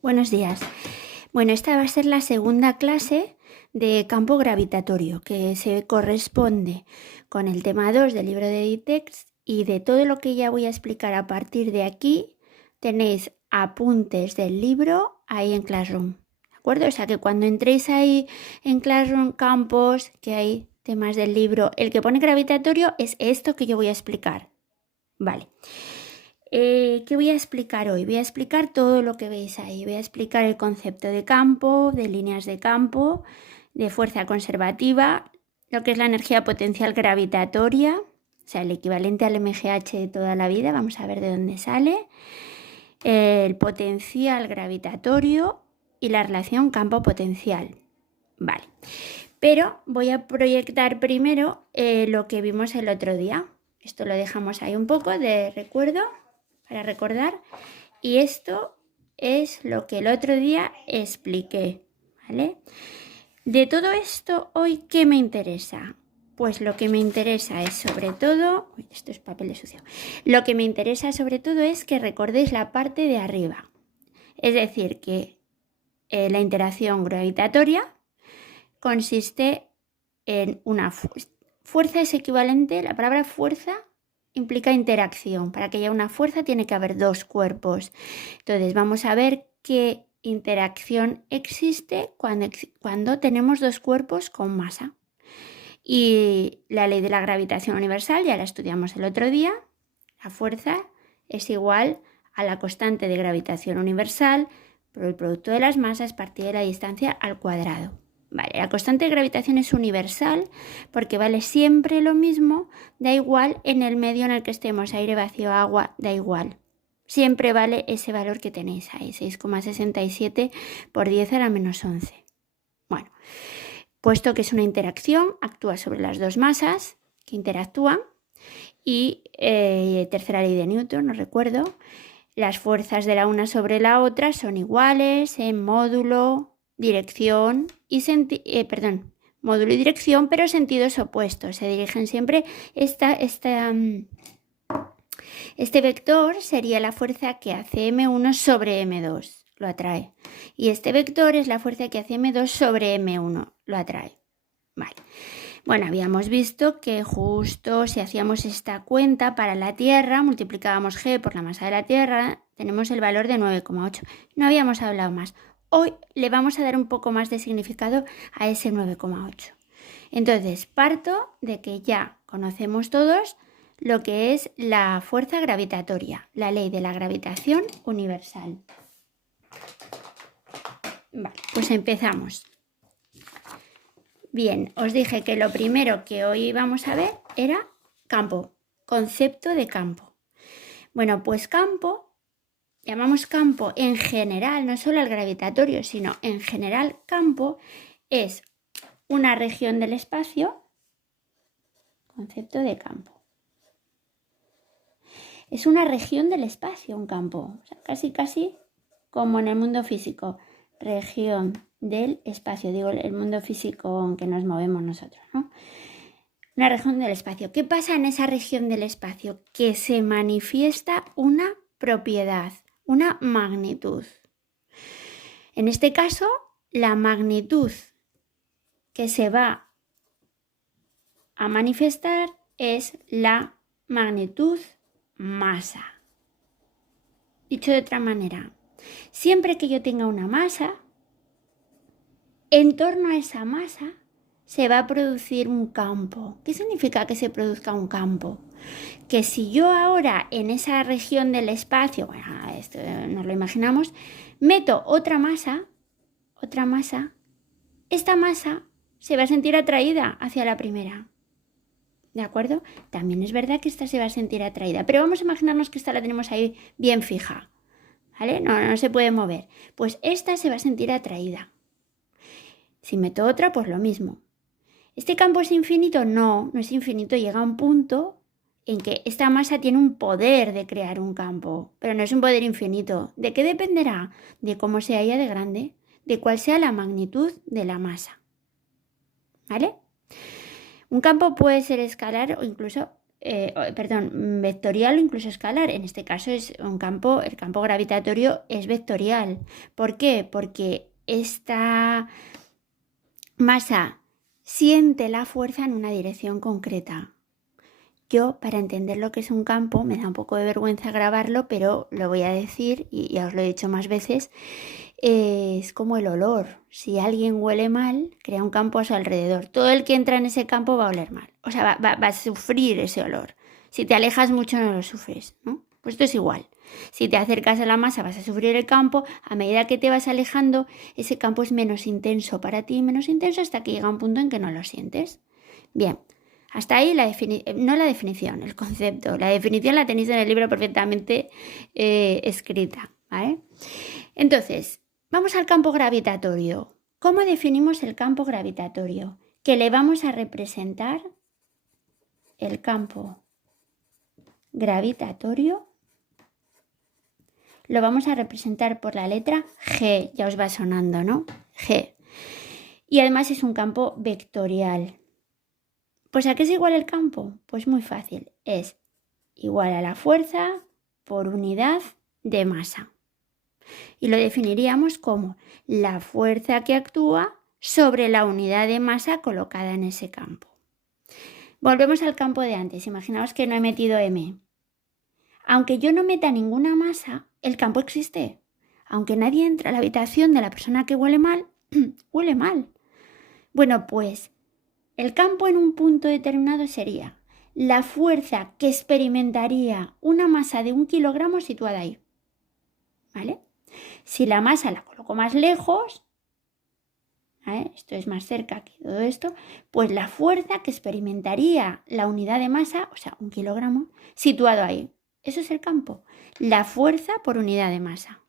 Buenos días. Bueno, esta va a ser la segunda clase de campo gravitatorio que se corresponde con el tema 2 del libro de Editext, y de todo lo que ya voy a explicar a partir de aquí tenéis apuntes del libro ahí en Classroom, ¿de acuerdo? O sea que cuando entréis ahí en Classroom Campos, que hay temas del libro, el que pone gravitatorio es esto que yo voy a explicar. Vale. ¿Qué voy a explicar hoy? Voy a explicar todo lo que veis ahí. Voy a explicar el concepto de campo, de líneas de campo, de fuerza conservativa, lo que es la energía potencial gravitatoria, o sea, el equivalente al MGH de toda la vida. Vamos a ver de dónde sale. El potencial gravitatorio y la relación campo-potencial. Vale. Pero voy a proyectar primero lo que vimos el otro día. Esto lo dejamos ahí un poco de recuerdo, para recordar, y esto es lo que el otro día expliqué, ¿vale? De todo esto, hoy, ¿qué me interesa? Pues lo que me interesa es sobre todo, esto es papel de sucio, lo que me interesa sobre todo es que recordéis la parte de arriba, es decir, que la interacción gravitatoria consiste en una fuerza es equivalente, la palabra fuerza implica interacción. Para que haya una fuerza tiene que haber dos cuerpos. Entonces vamos a ver qué interacción existe cuando tenemos dos cuerpos con masa. Y la ley de la gravitación universal ya la estudiamos el otro día. La fuerza es igual a la constante de gravitación universal por el producto de las masas partido de la distancia al cuadrado. Vale, la constante de gravitación es universal porque vale siempre lo mismo, da igual en el medio en el que estemos, aire, vacío, agua, da igual. Siempre vale ese valor que tenéis ahí, 6,67 por 10 a la menos 11. Bueno, puesto que es una interacción, actúa sobre las dos masas que interactúan y tercera ley de Newton, no recuerdo, las fuerzas de la una sobre la otra son iguales en módulo, dirección y módulo y dirección, pero sentidos opuestos. Se dirigen siempre. Este vector sería la fuerza que hace M1 sobre M2, lo atrae. Y este vector es la fuerza que hace M2 sobre M1, lo atrae. Vale. Bueno, habíamos visto que justo si hacíamos esta cuenta para la Tierra, multiplicábamos G por la masa de la Tierra, tenemos el valor de 9,8. No habíamos hablado más. Hoy le vamos a dar un poco más de significado a ese 9,8. Entonces, parto de que ya conocemos todos lo que es la fuerza gravitatoria, la ley de la gravitación universal. Vale, pues empezamos. Bien, os dije que lo primero que hoy vamos a ver era campo, concepto de campo. Bueno, pues campo, llamamos campo en general, no solo al gravitatorio, sino en general campo es una región del espacio, concepto de campo. Es una región del espacio, un campo, o sea, casi como en el mundo físico, región del espacio, digo el mundo físico en que nos movemos nosotros, ¿no? Una región del espacio. ¿Qué pasa en esa región del espacio? Que se manifiesta una propiedad, una magnitud. En este caso, la magnitud que se va a manifestar es la magnitud masa. Dicho de otra manera, siempre que yo tenga una masa, en torno a esa masa se va a producir un campo. ¿Qué significa que se produzca un campo? Que si yo ahora en esa región del espacio, bueno, esto nos lo imaginamos, meto otra masa, esta masa se va a sentir atraída hacia la primera. ¿De acuerdo? También es verdad que esta se va a sentir atraída, pero vamos a imaginarnos que esta la tenemos ahí bien fija, ¿vale? No se puede mover. Pues esta se va a sentir atraída. Si meto otra, pues lo mismo. ¿Este campo es infinito? No es infinito. Llega a un punto en que esta masa tiene un poder de crear un campo, pero no es un poder infinito. ¿De qué dependerá? De cómo sea ella de grande, de cuál sea la magnitud de la masa. ¿Vale? Un campo puede ser escalar o incluso vectorial o incluso escalar. En este caso es un campo, el campo gravitatorio es vectorial. ¿Por qué? Porque esta masa siente la fuerza en una dirección concreta. Yo, para entender lo que es un campo, me da un poco de vergüenza grabarlo, pero lo voy a decir, y ya os lo he dicho más veces, es como el olor. Si alguien huele mal, crea un campo a su alrededor. Todo el que entra en ese campo va a oler mal. O sea, va a sufrir ese olor. Si te alejas mucho no lo sufres, ¿no? Pues esto es igual. Si te acercas a la masa vas a sufrir el campo. A medida que te vas alejando, ese campo es menos intenso para ti, menos intenso hasta que llega un punto en que no lo sientes. Bien. Hasta ahí no la definición, el concepto. La definición la tenéis en el libro perfectamente escrita, ¿vale? Entonces, vamos al campo gravitatorio. ¿Cómo definimos el campo gravitatorio? Que le vamos a representar el campo gravitatorio. Lo vamos a representar por la letra G. Ya os va sonando, ¿no? G. Y además es un campo vectorial. Pues ¿a qué es igual el campo? Pues muy fácil, es igual a la fuerza por unidad de masa. Y lo definiríamos como la fuerza que actúa sobre la unidad de masa colocada en ese campo. Volvemos al campo de antes, imaginaos que no he metido M. Aunque yo no meta ninguna masa, el campo existe. Aunque nadie entre a la habitación de la persona que huele mal, huele mal. Bueno, pues el campo en un punto determinado sería la fuerza que experimentaría una masa de 1 kilogramo situada ahí. ¿Vale? Si la masa la coloco más lejos, ¿vale? Esto es más cerca que todo esto, pues la fuerza que experimentaría la unidad de masa, o sea, 1 kilogramo, situado ahí. Eso es el campo. La fuerza por unidad de masa.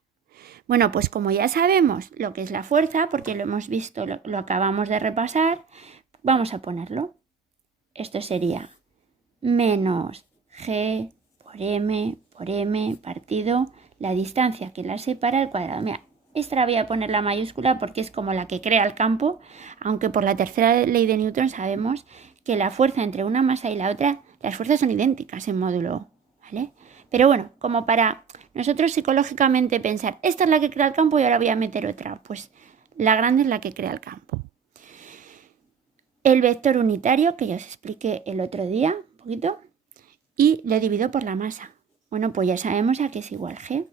Bueno, pues como ya sabemos lo que es la fuerza, porque lo hemos visto, lo acabamos de repasar, vamos a ponerlo. Esto sería menos G por M partido la distancia que la separa al cuadrado. Mira, esta la voy a poner la mayúscula porque es como la que crea el campo, aunque por la tercera ley de Newton sabemos que la fuerza entre una masa y la otra, las fuerzas son idénticas en módulo, ¿vale? Pero bueno, como para nosotros psicológicamente pensar, esta es la que crea el campo y ahora voy a meter otra, pues la grande es la que crea el campo. El vector unitario, que ya os expliqué el otro día, un poquito, y lo divido por la masa. Bueno, pues ya sabemos a qué es igual G.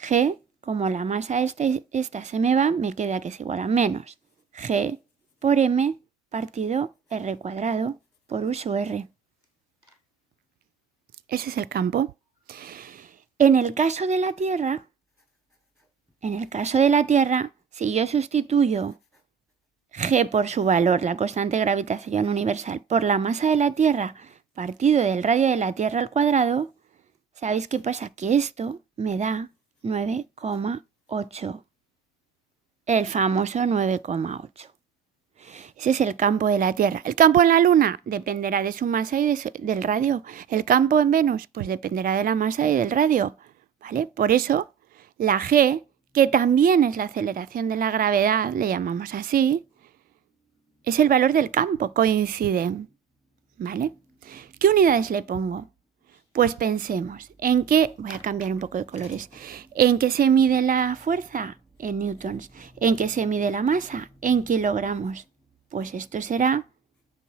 G, como la masa esta se me va, me queda que es igual a menos G por M partido R cuadrado por U sub R. Ese es el campo. En el caso de la Tierra, si yo sustituyo G por su valor, la constante de gravitación universal, por la masa de la Tierra partido del radio de la Tierra al cuadrado, ¿sabéis qué pasa? Que esto me da 9,8. El famoso 9,8. Ese es el campo de la Tierra. El campo en la Luna dependerá de su masa y del radio. El campo en Venus, pues dependerá de la masa y del radio, ¿vale? Por eso, la G, que también es la aceleración de la gravedad, le llamamos así, es el valor del campo, coinciden, ¿vale? ¿Qué unidades le pongo? Pues pensemos en qué, voy a cambiar un poco de colores, en qué se mide la fuerza, en newtons, en qué se mide la masa, en kilogramos. Pues esto será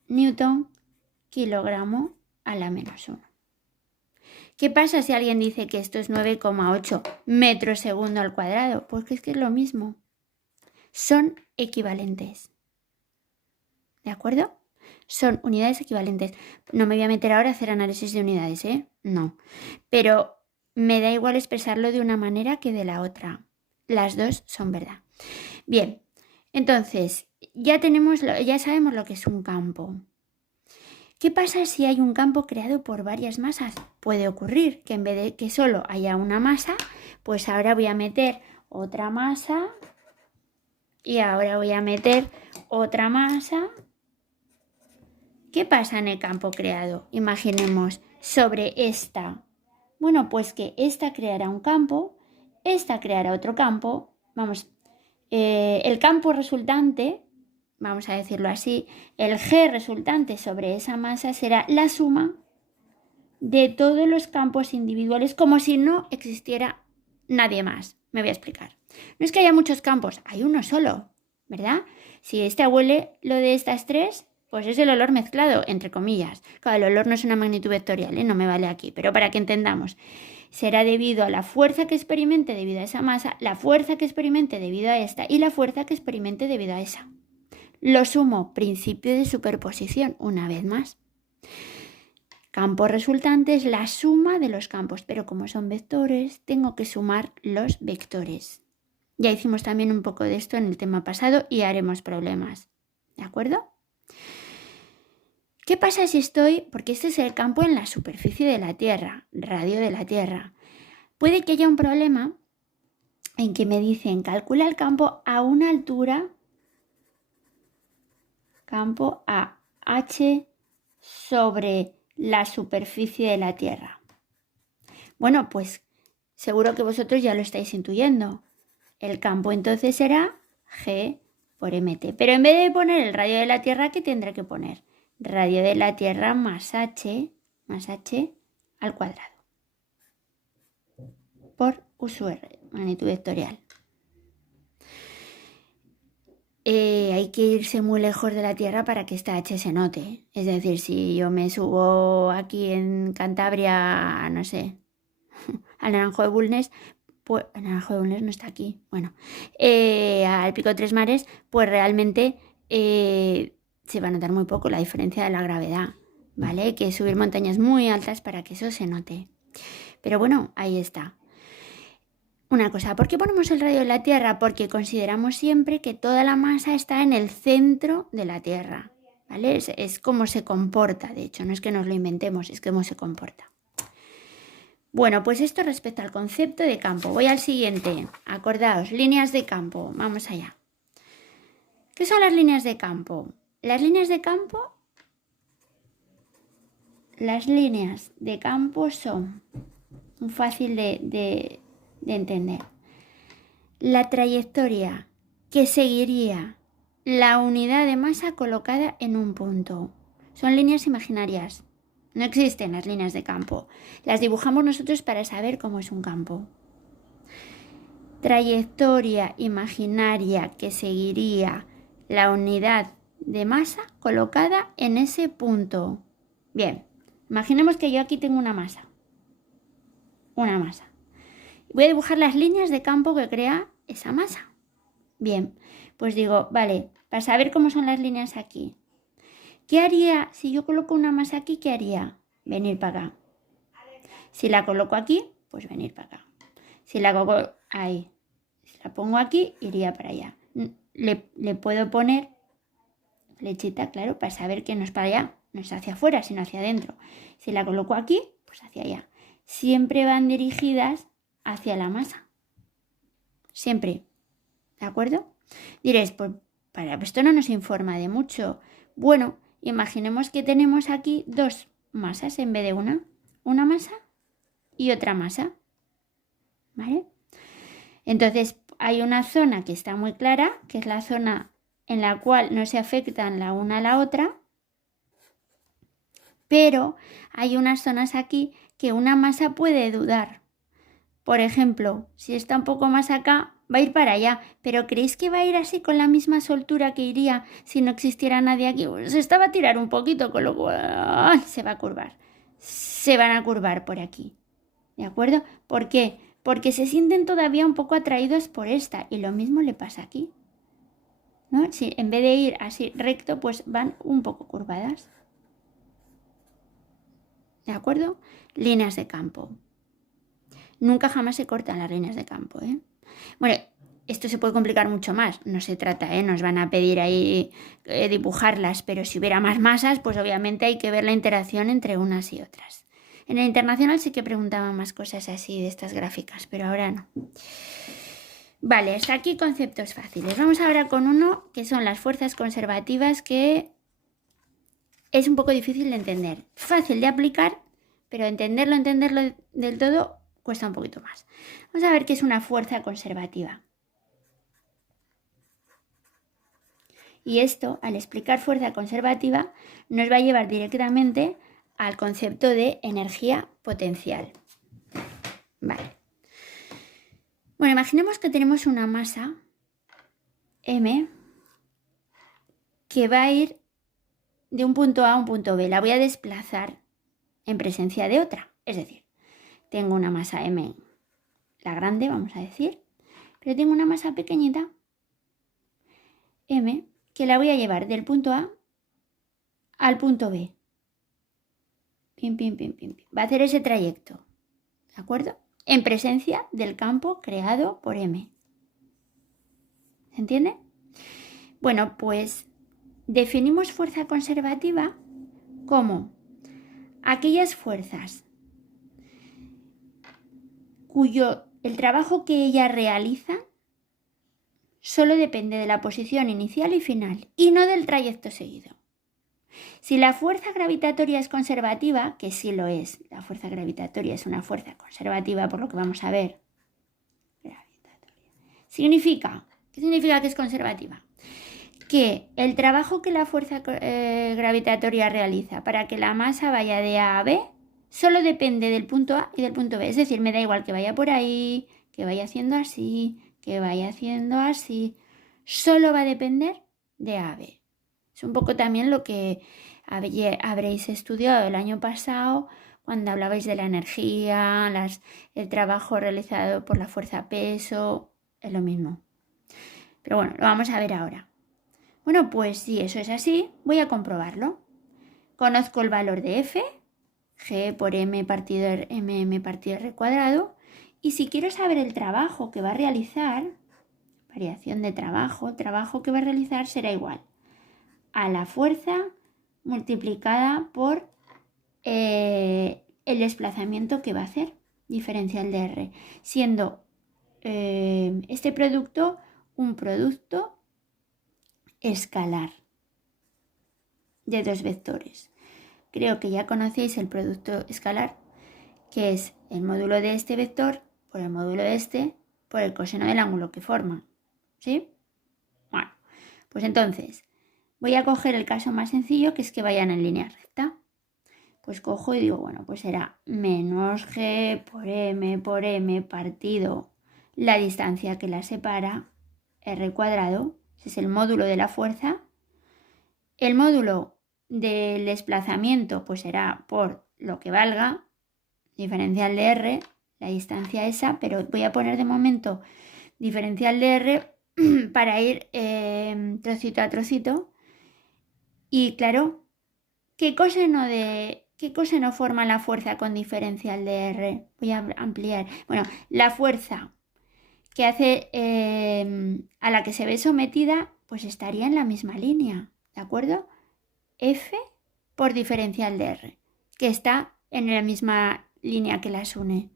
newton kilogramo a la menos 1. ¿Qué pasa si alguien dice que esto es 9,8 metros segundo al cuadrado? Pues que es lo mismo. Son equivalentes. ¿De acuerdo? Son unidades equivalentes. No me voy a meter ahora a hacer análisis de unidades, ¿eh? No. Pero me da igual expresarlo de una manera que de la otra. Las dos son verdad. Bien, entonces ya sabemos lo que es un campo. ¿Qué pasa si hay un campo creado por varias masas? Puede ocurrir que en vez de que solo haya una masa, pues ahora voy a meter otra masa y ahora voy a meter otra masa. ¿Qué pasa en el campo creado? Imaginemos sobre esta. Bueno, pues que esta creará un campo, esta creará otro campo. Vamos, el campo resultante, vamos a decirlo así, el G resultante sobre esa masa será la suma de todos los campos individuales, como si no existiera nadie más. Me voy a explicar. No es que haya muchos campos, hay uno solo, ¿verdad? Si huele lo de estas tres, pues es el olor mezclado, entre comillas. Claro, el olor no es una magnitud vectorial, no me vale aquí, pero para que entendamos. Será debido a la fuerza que experimente debido a esa masa, la fuerza que experimente debido a esta y la fuerza que experimente debido a esa. Lo sumo, principio de superposición, una vez más. Campo resultante es la suma de los campos, pero como son vectores, tengo que sumar los vectores. Ya hicimos también un poco de esto en el tema pasado y haremos problemas. ¿De acuerdo? ¿Qué pasa si porque este es el campo en la superficie de la Tierra, radio de la Tierra? Puede que haya un problema en que me dicen calcula el campo a una altura, campo a h sobre la superficie de la Tierra. Bueno, pues seguro que vosotros ya lo estáis intuyendo. El campo entonces será G por mt. Pero en vez de poner el radio de la Tierra, ¿qué tendré que poner? Radio de la Tierra más h al cuadrado. Por USR, magnitud vectorial. Hay que irse muy lejos de la Tierra para que esta h se note. Es decir, si yo me subo aquí en Cantabria, no sé, al Naranjo de Bulnes, pues el Naranjo de Bulnes no está aquí, bueno, al Pico de Tres Mares, pues realmente se va a notar muy poco la diferencia de la gravedad, ¿vale? Hay que subir montañas muy altas para que eso se note. Pero bueno, ahí está. Una cosa, ¿por qué ponemos el radio de la Tierra? Porque consideramos siempre que toda la masa está en el centro de la Tierra, ¿vale? Es como se comporta, de hecho, no es que nos lo inventemos, es cómo se comporta. Bueno, pues esto respecto al concepto de campo. Voy al siguiente. Acordaos, líneas de campo. Vamos allá. ¿Qué son las líneas de campo? Las líneas de campo son muy fácil de entender. La trayectoria que seguiría la unidad de masa colocada en un punto. Son líneas imaginarias. No existen las líneas de campo. Las dibujamos nosotros para saber cómo es un campo. Trayectoria imaginaria que seguiría la unidad de masa colocada en ese punto. Bien, imaginemos que yo aquí tengo una masa. Voy a dibujar las líneas de campo que crea esa masa. Bien, pues digo, vale, para saber cómo son las líneas aquí. ¿Qué haría si yo coloco una masa aquí? ¿Qué haría? Venir para acá. Si la coloco aquí, pues venir para acá. Si la coloco ahí, si la pongo aquí, iría para allá. Le puedo poner flechita, claro, para saber que no es para allá, no es hacia afuera, sino hacia adentro. Si la coloco aquí, pues hacia allá. Siempre van dirigidas hacia la masa. Siempre. ¿De acuerdo? Diréis, pues esto no nos informa de mucho. Bueno, imaginemos que tenemos aquí dos masas en vez de una masa y otra masa, ¿vale? Entonces hay una zona que está muy clara, que es la zona en la cual no se afectan la una a la otra, pero hay unas zonas aquí que una masa puede dudar. Por ejemplo, si está un poco más acá, va a ir para allá, pero ¿creéis que va a ir así con la misma soltura que iría si no existiera nadie aquí? Se estaba a tirar un poquito, con lo cual se va a curvar. Se van a curvar por aquí, ¿de acuerdo? ¿Por qué? Porque se sienten todavía un poco atraídos por esta y lo mismo le pasa aquí, ¿no? Si en vez de ir así recto, pues van un poco curvadas. ¿De acuerdo? Líneas de campo. Nunca jamás se cortan las líneas de campo, ¿eh? Bueno, esto se puede complicar mucho más. No se trata, nos van a pedir ahí dibujarlas, pero si hubiera más masas, pues obviamente hay que ver la interacción entre unas y otras. En el internacional sí que preguntaban más cosas así de estas gráficas, pero ahora no. Vale, hasta aquí conceptos fáciles. Vamos ahora con uno que son las fuerzas conservativas, que es un poco difícil de entender. Fácil de aplicar, pero entenderlo del todo cuesta un poquito más. Vamos a ver qué es una fuerza conservativa. Y esto, al explicar fuerza conservativa, nos va a llevar directamente al concepto de energía potencial. Vale. Bueno, imaginemos que tenemos una masa M que va a ir de un punto A a un punto B. La voy a desplazar en presencia de otra. Es decir, tengo una masa M, la grande, vamos a decir, pero tengo una masa pequeñita, M, que la voy a llevar del punto A al punto B. Pim, pim, pim, pim, pim. Va a hacer ese trayecto, ¿de acuerdo? En presencia del campo creado por M. ¿Se entiende? Bueno, pues definimos fuerza conservativa como aquellas fuerzas cuyo el trabajo que ella realiza solo depende de la posición inicial y final y no del trayecto seguido. Si la fuerza gravitatoria es conservativa, que sí lo es, la fuerza gravitatoria es una fuerza conservativa por lo que vamos a ver. ¿Qué significa que es conservativa? Que el trabajo que la fuerza gravitatoria realiza para que la masa vaya de A a B solo depende del punto A y del punto B. Es decir, me da igual que vaya por ahí, que vaya haciendo así, que vaya haciendo así. Solo va a depender de A a B. Es un poco también lo que habréis estudiado el año pasado cuando hablabais de la energía, el trabajo realizado por la fuerza peso, es lo mismo. Pero bueno, lo vamos a ver ahora. Bueno, pues si eso es así, voy a comprobarlo. Conozco el valor de F, G por M partido MM partido R cuadrado, y si quiero saber el trabajo que va a realizar, variación de trabajo, el trabajo que va a realizar será igual a la fuerza multiplicada por el desplazamiento que va a hacer, diferencial de R, siendo este producto un producto escalar de dos vectores. Creo que ya conocéis el producto escalar, que es el módulo de este vector por el módulo de este por el coseno del ángulo que forman. ¿Sí? Bueno, pues entonces voy a coger el caso más sencillo, que es que vayan en línea recta. Pues cojo y digo, bueno, pues será menos G por M partido la distancia que la separa, R cuadrado, ese es el módulo de la fuerza. El módulo del desplazamiento pues será por lo que valga, diferencial de R, la distancia esa, pero voy a poner de momento diferencial de R para ir trocito a trocito. Y claro, ¿qué coseno forma la fuerza con diferencial de R? Voy a ampliar. Bueno, la fuerza que hace a la que se ve sometida, pues estaría en la misma línea, ¿de acuerdo? F por diferencial de R, que está en la misma línea que las une.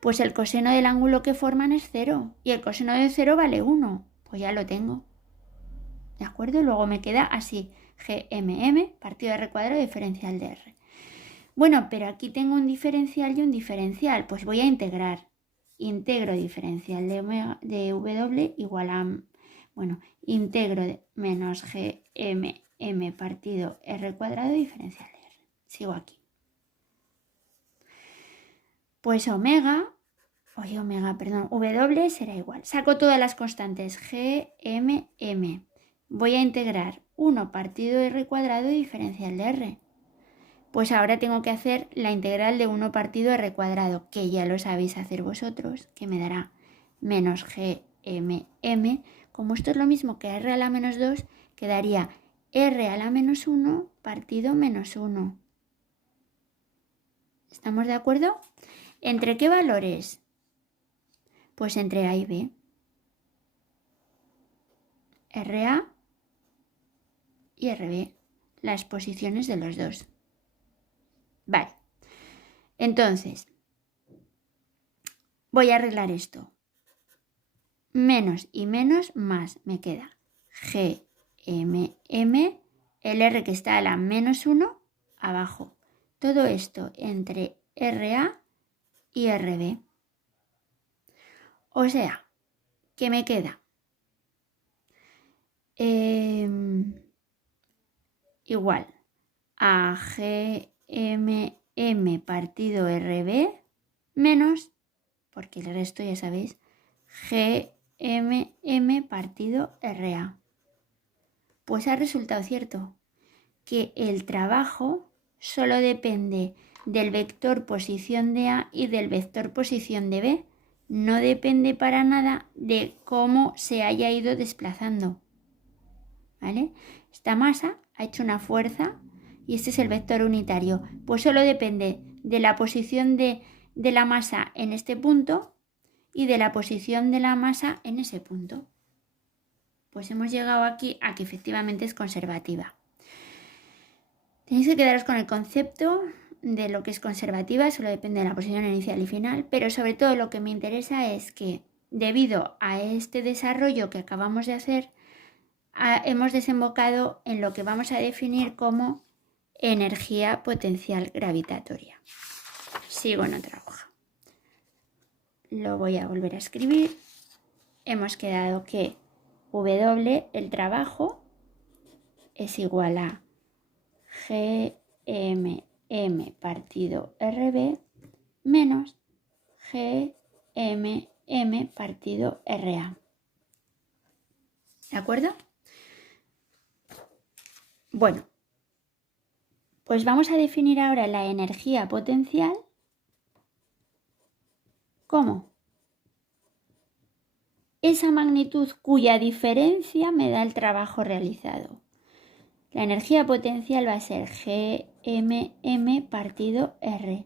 Pues el coseno del ángulo que forman es 0 y el coseno de 0 vale 1. Pues ya lo tengo. ¿De acuerdo? Luego me queda así, GMM partido de R cuadrado diferencial de R. Bueno, pero aquí tengo un diferencial y un diferencial. Pues voy a integrar. Integro diferencial de W igual a... Bueno, integro de menos GMM partido R cuadrado diferencial de R. Sigo aquí. Pues W será igual. Saco todas las constantes GMM. Voy a integrar 1 partido R cuadrado diferencial de R. Pues ahora tengo que hacer la integral de 1 partido R cuadrado, que ya lo sabéis hacer vosotros, que me dará menos GMM. Como esto es lo mismo que R a la menos 2, quedaría R a la menos 1 partido menos 1. ¿Estamos de acuerdo? ¿Entre qué valores? Pues entre A y B. RA y RB, las posiciones de los dos. Vale, entonces voy a arreglar esto. Menos y menos más me queda GMM, el R que está a la menos 1 abajo. Todo esto entre RA y RB. O sea, ¿qué me queda? Igual a GMM partido RB menos, porque el resto ya sabéis, GMM partido RA. Pues ha resultado cierto que el trabajo solo depende del vector posición de A y del vector posición de B. No depende para nada de cómo se haya ido desplazando. ¿Vale? Esta masa ha hecho una fuerza y este es el vector unitario. Pues solo depende de la posición de la masa en este punto y de la posición de la masa en ese punto. Pues hemos llegado aquí a que efectivamente es conservativa. Tenéis que quedaros con el concepto de lo que es conservativa, solo depende de la posición inicial y final, pero sobre todo lo que me interesa es que debido a este desarrollo que acabamos de hacer, hemos desembocado en lo que vamos a definir como energía potencial gravitatoria. Sigo en otra hoja. Lo voy a volver a escribir. Hemos quedado que W, el trabajo, es igual a GMM partido RB menos GMM partido RA. ¿De acuerdo? Bueno, pues vamos a definir ahora la energía potencial. ¿Cómo? Esa magnitud cuya diferencia me da el trabajo realizado. La energía potencial va a ser GMM partido R.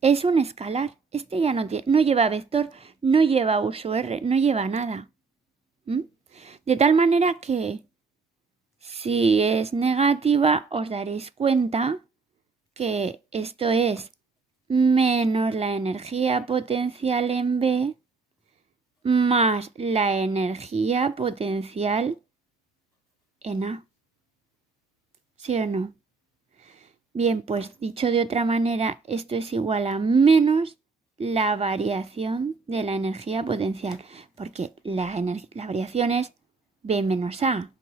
Es un escalar. Este ya no lleva vector, no lleva uso R, no lleva nada. De tal manera que si es negativa os daréis cuenta que esto es menos la energía potencial en B más la energía potencial en A. ¿Sí o no? Bien, pues dicho de otra manera, esto es igual a menos la variación de la energía potencial, porque la variación es B menos A.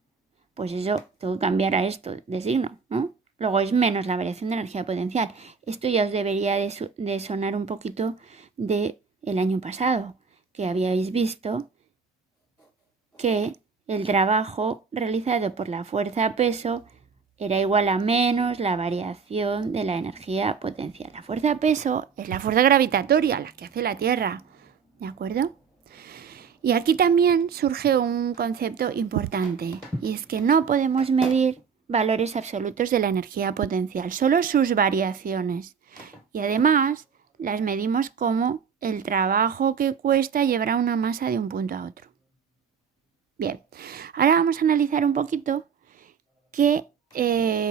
Pues eso, tengo que cambiar a esto de signo, ¿no? Luego es menos la variación de energía potencial. Esto ya os debería de sonar un poquito del año pasado, que habíais visto que el trabajo realizado por la fuerza-peso era igual a menos la variación de la energía potencial. La fuerza-peso es la fuerza gravitatoria, la que hace la Tierra, ¿de acuerdo? Y aquí también surge un concepto importante, y es que no podemos medir valores absolutos de la energía potencial, solo sus variaciones. Y además las medimos como el trabajo que cuesta llevar a una masa de un punto a otro. Bien, ahora vamos a analizar un poquito qué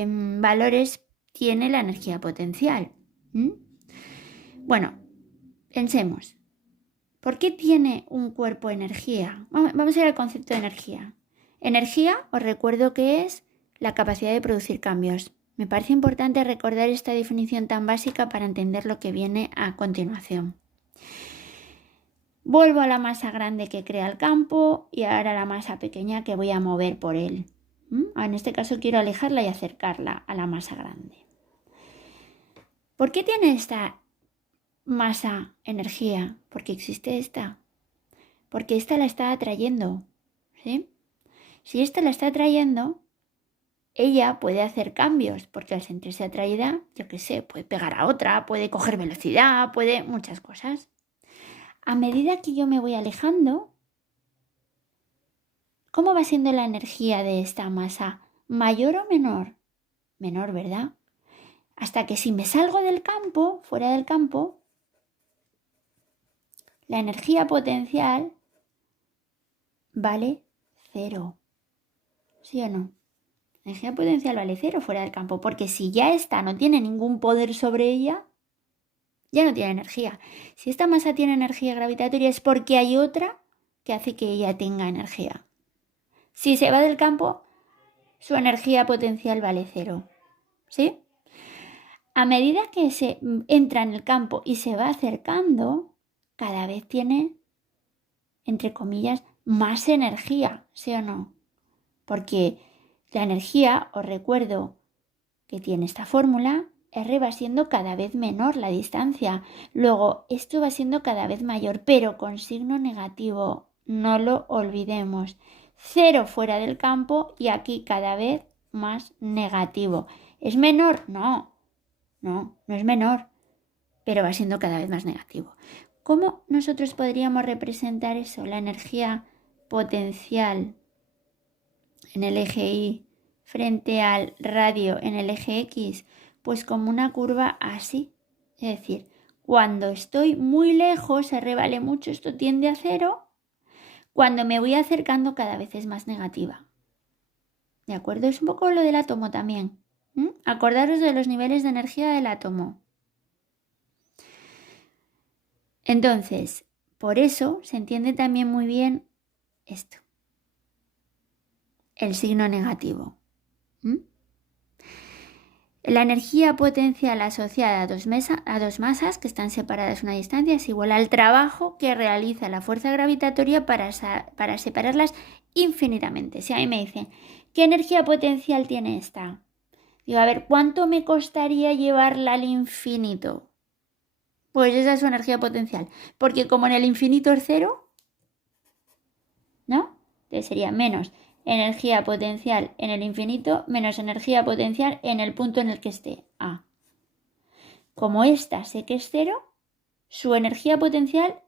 valores tiene la energía potencial. Bueno, pensemos. ¿Por qué tiene un cuerpo energía? Vamos a ir al concepto de energía. Energía, os recuerdo que es la capacidad de producir cambios. Me parece importante recordar esta definición tan básica para entender lo que viene a continuación. Vuelvo a la masa grande que crea el campo y ahora a la masa pequeña que voy a mover por él. En este caso quiero alejarla y acercarla a la masa grande. ¿Por qué tiene esta masa energía? Porque existe esta. Porque esta la está atrayendo. ¿Sí? Si esta la está atrayendo, ella puede hacer cambios, porque al sentirse atraída, yo qué sé, puede pegar a otra, puede coger velocidad, puede muchas cosas. A medida que yo me voy alejando, ¿cómo va siendo la energía de esta masa? ¿Mayor o menor? Menor, ¿verdad? Hasta que si me salgo del campo, fuera del campo, la energía potencial vale 0. ¿Sí o no? La energía potencial vale 0 fuera del campo, porque si ya esta no tiene ningún poder sobre ella, ya no tiene energía. Si esta masa tiene energía gravitatoria es porque hay otra que hace que ella tenga energía. Si se va del campo, su energía potencial vale 0. ¿Sí? A medida que se entra en el campo y se va acercando, cada vez tiene, entre comillas, más energía, ¿sí o no? Porque la energía, os recuerdo que tiene esta fórmula, R va siendo cada vez menor la distancia. Luego, esto va siendo cada vez mayor, pero con signo negativo. No lo olvidemos. 0 fuera del campo y aquí cada vez más negativo. ¿Es menor? No, no es menor, pero va siendo cada vez más negativo. ¿Cómo nosotros podríamos representar eso? La energía potencial en el eje Y frente al radio en el eje X, pues como una curva así. Es decir, cuando estoy muy lejos, R vale mucho, esto tiende a 0. Cuando me voy acercando cada vez es más negativa. ¿De acuerdo? Es un poco lo del átomo también. Acordaros de los niveles de energía del átomo. Entonces, por eso se entiende también muy bien esto. El signo negativo. La energía potencial asociada a dos masas que están separadas una distancia es igual al trabajo que realiza la fuerza gravitatoria para separarlas infinitamente. Si a mí me dicen, ¿qué energía potencial tiene esta? Digo, a ver, ¿cuánto me costaría llevarla al infinito? Pues esa es su energía potencial. Porque como en el infinito es 0, ¿no? Entonces sería menos energía potencial en el infinito menos energía potencial en el punto en el que esté A. Como esta sé que es 0, su energía potencial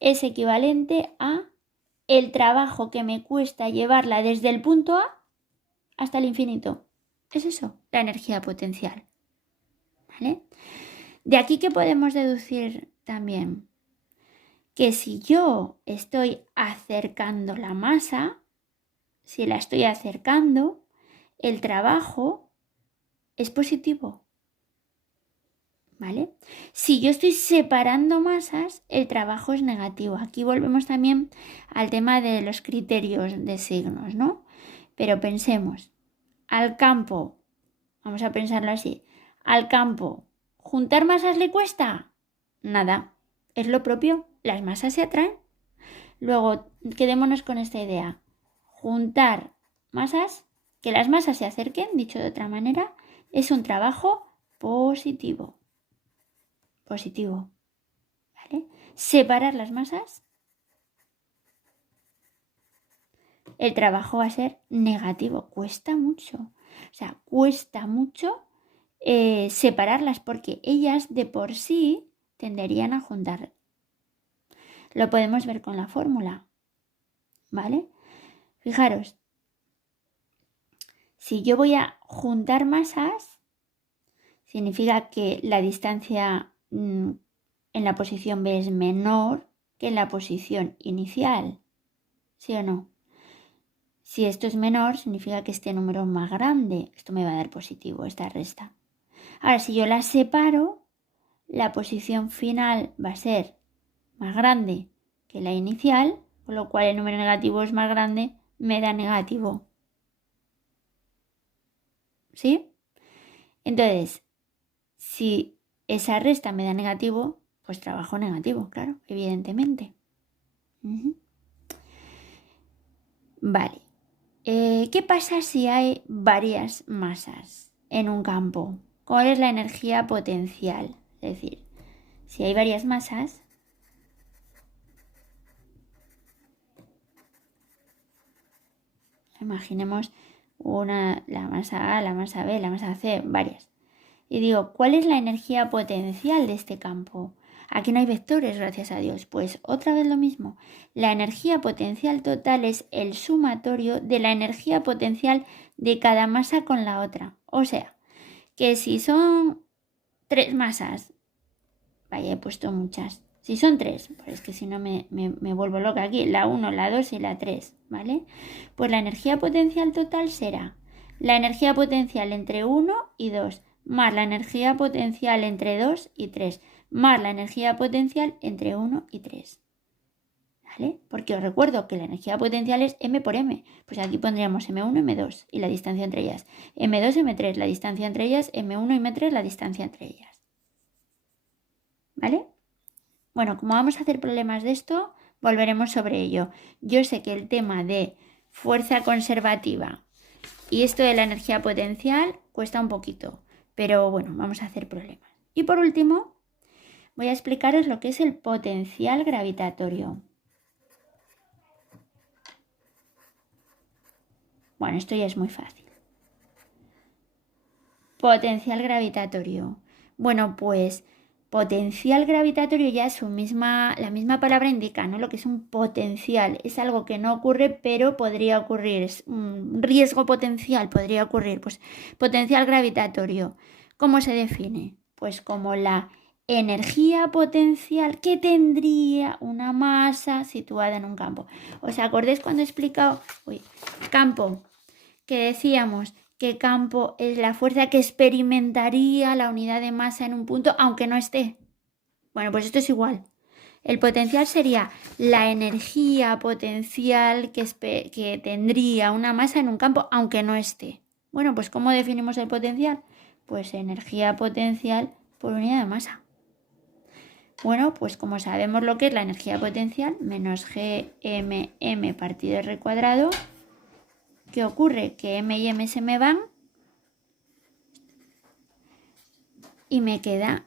es equivalente a el trabajo que me cuesta llevarla desde el punto A hasta el infinito. Es eso, la energía potencial. ¿Vale? De aquí que podemos deducir también que si yo estoy acercando la masa, si la estoy acercando, el trabajo es positivo. ¿Vale? Si yo estoy separando masas, el trabajo es negativo. Aquí volvemos también al tema de los criterios de signos, ¿no? Pero pensemos, al campo, vamos a pensarlo así, al campo, ¿juntar masas le cuesta? Nada, es lo propio, las masas se atraen. Luego, quedémonos con esta idea. Juntar masas, que las masas se acerquen, dicho de otra manera, es un trabajo positivo. Positivo. ¿Vale? Separar las masas, el trabajo va a ser negativo. Cuesta mucho. O sea, cuesta mucho separarlas porque ellas de por sí tenderían a juntar. Lo podemos ver con la fórmula. ¿Vale? Fijaros, si yo voy a juntar masas, significa que la distancia en la posición B es menor que en la posición inicial. ¿Sí o no? Si esto es menor, significa que este número es más grande. Esto me va a dar positivo, esta resta. Ahora, si yo las separo, la posición final va a ser más grande que la inicial, con lo cual el número negativo es más grande, me da negativo. ¿Sí? Entonces, si esa resta me da negativo, pues trabajo negativo, claro, evidentemente. Vale. ¿Qué pasa si hay varias masas en un campo? ¿Cuál es la energía potencial? Es decir, si hay varias masas, imaginemos la masa A, la masa B, la masa C, varias. Y digo, ¿cuál es la energía potencial de este campo? Aquí no hay vectores, gracias a Dios. Pues otra vez lo mismo. La energía potencial total es el sumatorio de la energía potencial de cada masa con la otra. O sea, que si son 3 masas, vaya, he puesto muchas. Si son 3, pues es que si no me vuelvo loca aquí, la 1, la 2 y la 3, ¿vale? Pues la energía potencial total será la energía potencial entre 1 y 2, más la energía potencial entre 2 y 3, más la energía potencial entre 1 y 3. ¿Vale? Porque os recuerdo que la energía potencial es M por M. Pues aquí pondríamos M1 y M2 y la distancia entre ellas. M2 y M3, la distancia entre ellas. M1 y M3, la distancia entre ellas. ¿Vale? Bueno, como vamos a hacer problemas de esto, volveremos sobre ello. Yo sé que el tema de fuerza conservativa y esto de la energía potencial cuesta un poquito, pero bueno, vamos a hacer problemas. Y por último, voy a explicaros lo que es el potencial gravitatorio. Bueno, esto ya es muy fácil. Potencial gravitatorio. Bueno, pues potencial gravitatorio ya la misma palabra indica, ¿no? Lo que es un potencial. Es algo que no ocurre, pero podría ocurrir. Es un riesgo potencial, podría ocurrir. Pues potencial gravitatorio. ¿Cómo se define? Pues como la energía potencial que tendría una masa situada en un campo. ¿Os acordáis cuando he explicado? Campo, que decíamos que campo es la fuerza que experimentaría la unidad de masa en un punto aunque no esté? Bueno, pues esto es igual. El potencial sería la energía potencial que tendría una masa en un campo aunque no esté. Bueno, pues ¿cómo definimos el potencial? Pues energía potencial por unidad de masa. Bueno, pues como sabemos lo que es la energía potencial, menos GMM partido R cuadrado. ¿Qué ocurre? Que M y M se me van y me queda,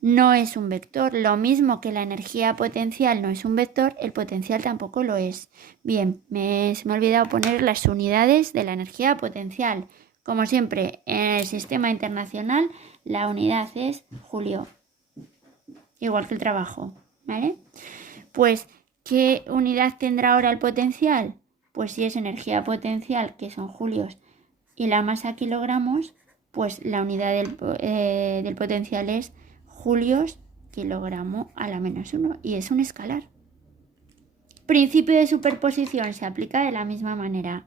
no es un vector. Lo mismo que la energía potencial no es un vector, el potencial tampoco lo es. Bien, se me ha olvidado poner las unidades de la energía potencial. Como siempre, en el sistema internacional, la unidad es julio. Igual que el trabajo, ¿vale? Pues, ¿qué unidad tendrá ahora el potencial? Pues si es energía potencial, que son julios, y la masa kilogramos, pues la unidad del potencial es julios kilogramo a la menos 1 y es un escalar. Principio de superposición se aplica de la misma manera.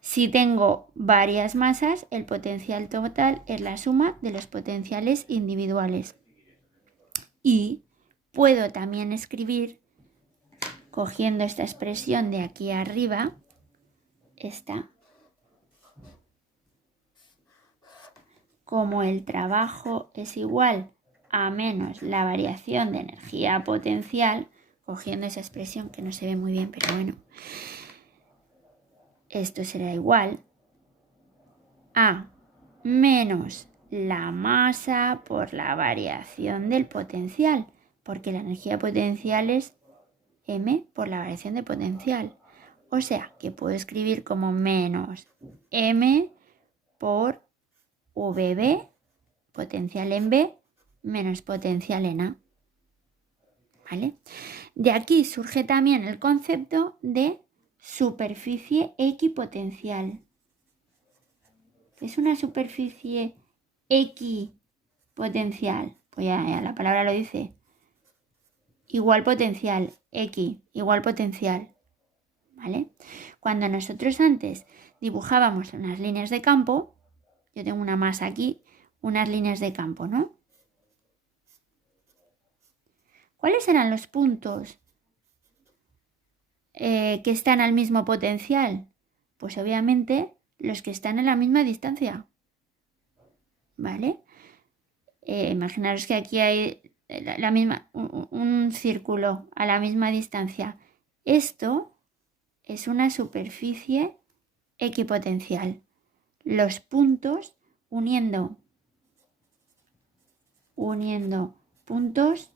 Si tengo varias masas, el potencial total es la suma de los potenciales individuales. Y puedo también escribir, cogiendo esta expresión de aquí arriba, esta, como el trabajo es igual a menos la variación de energía potencial, cogiendo esa expresión que no se ve muy bien, pero bueno, esto será igual a menos la masa por la variación del potencial, porque la energía potencial es M por la variación de potencial. O sea, que puedo escribir como menos M por VB, potencial en B, menos potencial en A. ¿Vale? De aquí surge también el concepto de superficie equipotencial. ¿Es una superficie equipotencial? Pues ya la palabra lo dice. Igual potencial, X, igual potencial. ¿Vale? Cuando nosotros antes dibujábamos unas líneas de campo, yo tengo una masa aquí, unas líneas de campo, ¿no? ¿Cuáles eran los puntos que están al mismo potencial? Pues obviamente los que están a la misma distancia, ¿vale? Imaginaros que aquí hay un círculo a la misma distancia. Esto es una superficie equipotencial. Los puntos uniendo puntos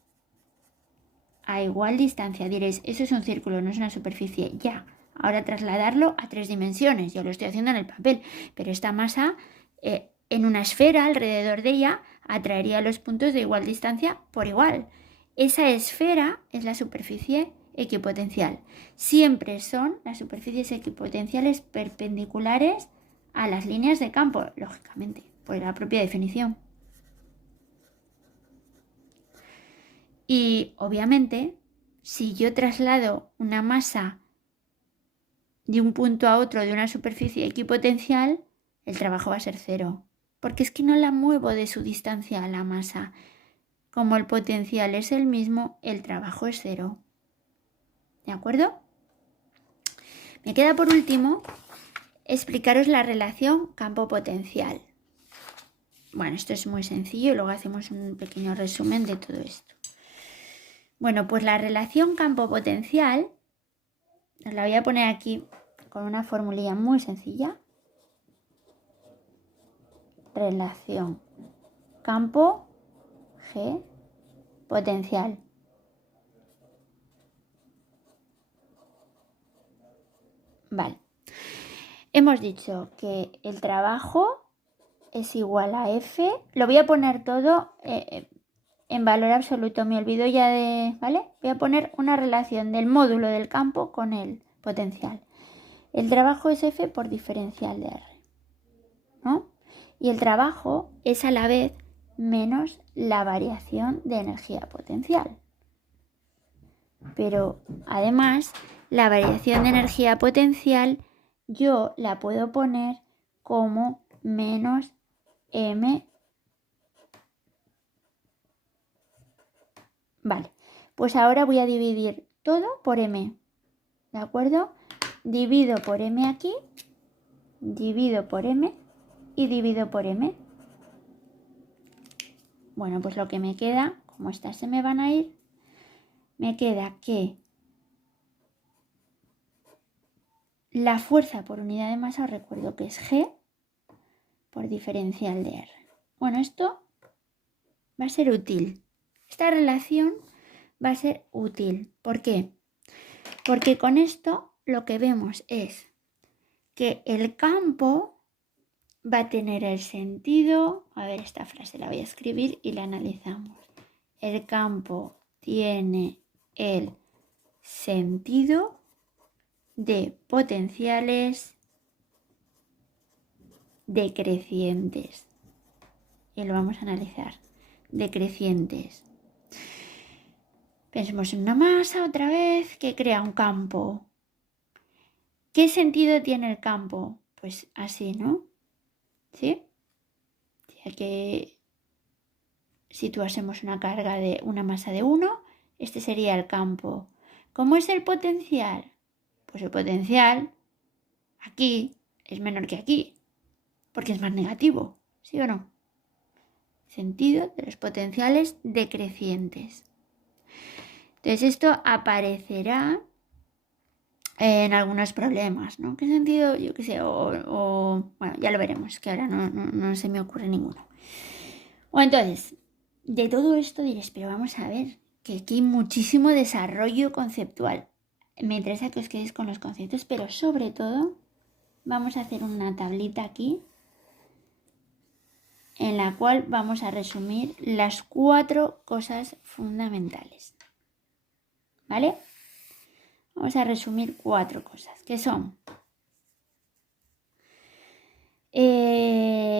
a igual distancia. Diréis, eso es un círculo, no es una superficie. Ya, ahora trasladarlo a 3 dimensiones. Yo lo estoy haciendo en el papel, pero esta masa en una esfera alrededor de ella atraería los puntos de igual distancia por igual. Esa esfera es la superficie equipotencial. Siempre son las superficies equipotenciales perpendiculares a las líneas de campo, lógicamente, por la propia definición. Y obviamente, si yo traslado una masa de un punto a otro de una superficie equipotencial, el trabajo va a ser cero, porque es que no la muevo de su distancia a la masa. Como el potencial es el mismo, el trabajo es cero. ¿De acuerdo? Me queda por último explicaros la relación campo-potencial. Bueno, esto es muy sencillo y luego hacemos un pequeño resumen de todo esto. Bueno, pues la relación campo-potencial, os la voy a poner aquí con una formulilla muy sencilla. relación campo G potencial. Vale. Hemos dicho que el trabajo es igual a F. Lo voy a poner todo en valor absoluto. Me olvido ya de... ¿Vale? Voy a poner una relación del módulo del campo con el potencial. El trabajo es F por diferencial de R, ¿no? Y el trabajo es a la vez menos la variación de energía potencial. Pero además, la variación de energía potencial yo la puedo poner como menos M. Vale, pues ahora voy a dividir todo por M, ¿de acuerdo? Divido por M aquí, divido por M y divido por M. Bueno, pues lo que me queda, como estas se me van a ir, me queda que la fuerza por unidad de masa, os recuerdo que es G por diferencial de R. Bueno, esto va a ser útil. Esta relación va a ser útil. ¿Por qué? Porque con esto lo que vemos es que el campo va a tener el sentido... A ver, esta frase la voy a escribir y la analizamos. El campo tiene el sentido de potenciales decrecientes. Y lo vamos a analizar. Decrecientes. Pensemos en una masa otra vez que crea un campo. ¿Qué sentido tiene el campo? Pues así, ¿no? ¿Sí? Ya que situásemos una carga de una masa de 1, este sería el campo. ¿Cómo es el potencial? Pues el potencial aquí es menor que aquí, porque es más negativo, ¿sí o no? Sentido de los potenciales decrecientes. Entonces esto aparecerá en algunos problemas, ¿no? ¿Qué sentido? Yo qué sé, bueno, ya lo veremos, que ahora no se me ocurre ninguno. Bueno, entonces, de todo esto diréis, pero vamos a ver, que aquí hay muchísimo desarrollo conceptual. Me interesa que os quedéis con los conceptos, pero sobre todo vamos a hacer una tablita aquí en la cual vamos a resumir las 4 cosas fundamentales. ¿Vale? Vamos a resumir 4 cosas, que son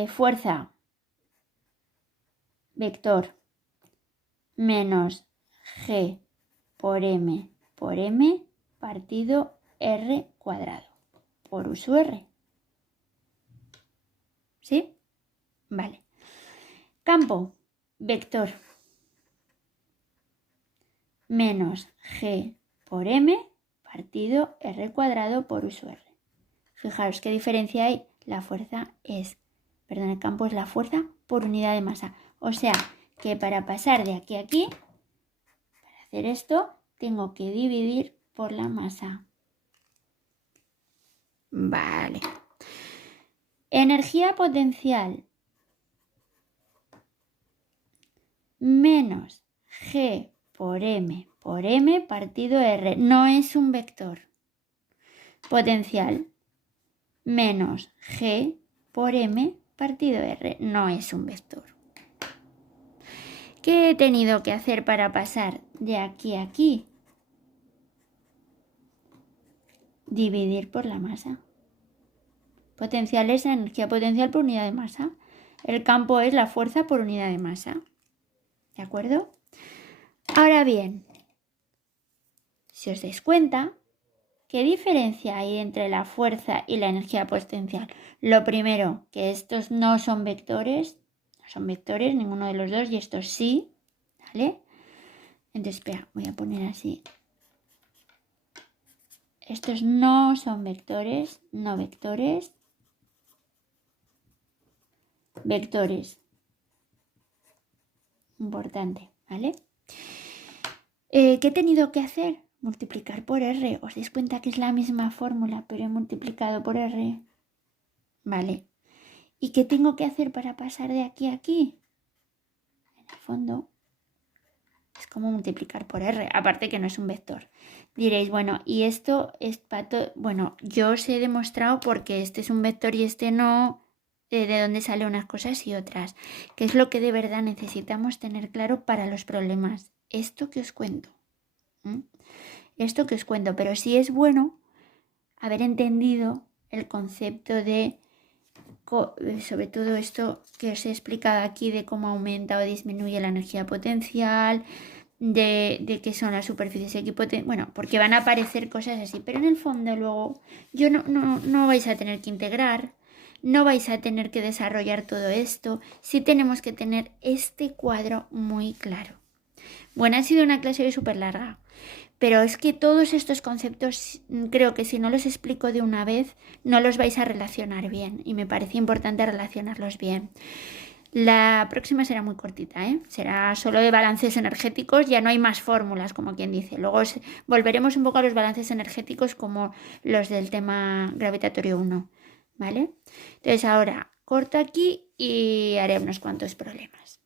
fuerza, vector, menos G por M partido R cuadrado por U sub R. ¿Sí? Vale. Campo, vector, menos G por M partido R cuadrado por U sub R. Fijaros qué diferencia hay. La fuerza es, perdón, el campo es la fuerza por unidad de masa. O sea, que para pasar de aquí a aquí, para hacer esto, tengo que dividir por la masa. Vale. Energía potencial menos G por M partido R. No es un vector. Potencial menos G por M partido R. No es un vector. ¿Qué he tenido que hacer para pasar de aquí a aquí? Dividir por la masa. Potencial es la energía potencial por unidad de masa. El campo es la fuerza por unidad de masa. ¿De acuerdo? Ahora bien, si os dais cuenta, ¿qué diferencia hay entre la fuerza y la energía potencial? Lo primero, que estos no son vectores, ninguno de los dos, y estos sí, ¿vale? Entonces, espera, voy a poner así. Estos no son vectores, no vectores. Vectores. Importante, ¿vale? ¿Qué he tenido que hacer? Multiplicar por R. ¿Os dais cuenta que es la misma fórmula, pero he multiplicado por R? Vale. ¿Y qué tengo que hacer para pasar de aquí a aquí? En el fondo es como multiplicar por R, aparte que no es un vector. Diréis, bueno, y esto es pato. Bueno, yo os he demostrado porque este es un vector y este no, de dónde salen unas cosas y otras, que es lo que de verdad necesitamos tener claro para los problemas. Esto que os cuento. Esto que os cuento, pero sí es bueno haber entendido el concepto de, sobre todo esto que os he explicado aquí, de cómo aumenta o disminuye la energía potencial, de qué son las superficies equipotentes, bueno, porque van a aparecer cosas así, pero en el fondo luego no vais a tener que integrar, no vais a tener que desarrollar todo esto, sí tenemos que tener este cuadro muy claro. Bueno, ha sido una clase hoy súper larga, pero es que todos estos conceptos creo que si no los explico de una vez no los vais a relacionar bien y me parece importante relacionarlos bien. La próxima será muy cortita, será solo de balances energéticos, ya no hay más fórmulas, como quien dice. Luego volveremos un poco a los balances energéticos como los del tema gravitatorio 1, ¿vale? Entonces ahora corto aquí y haré unos cuantos problemas.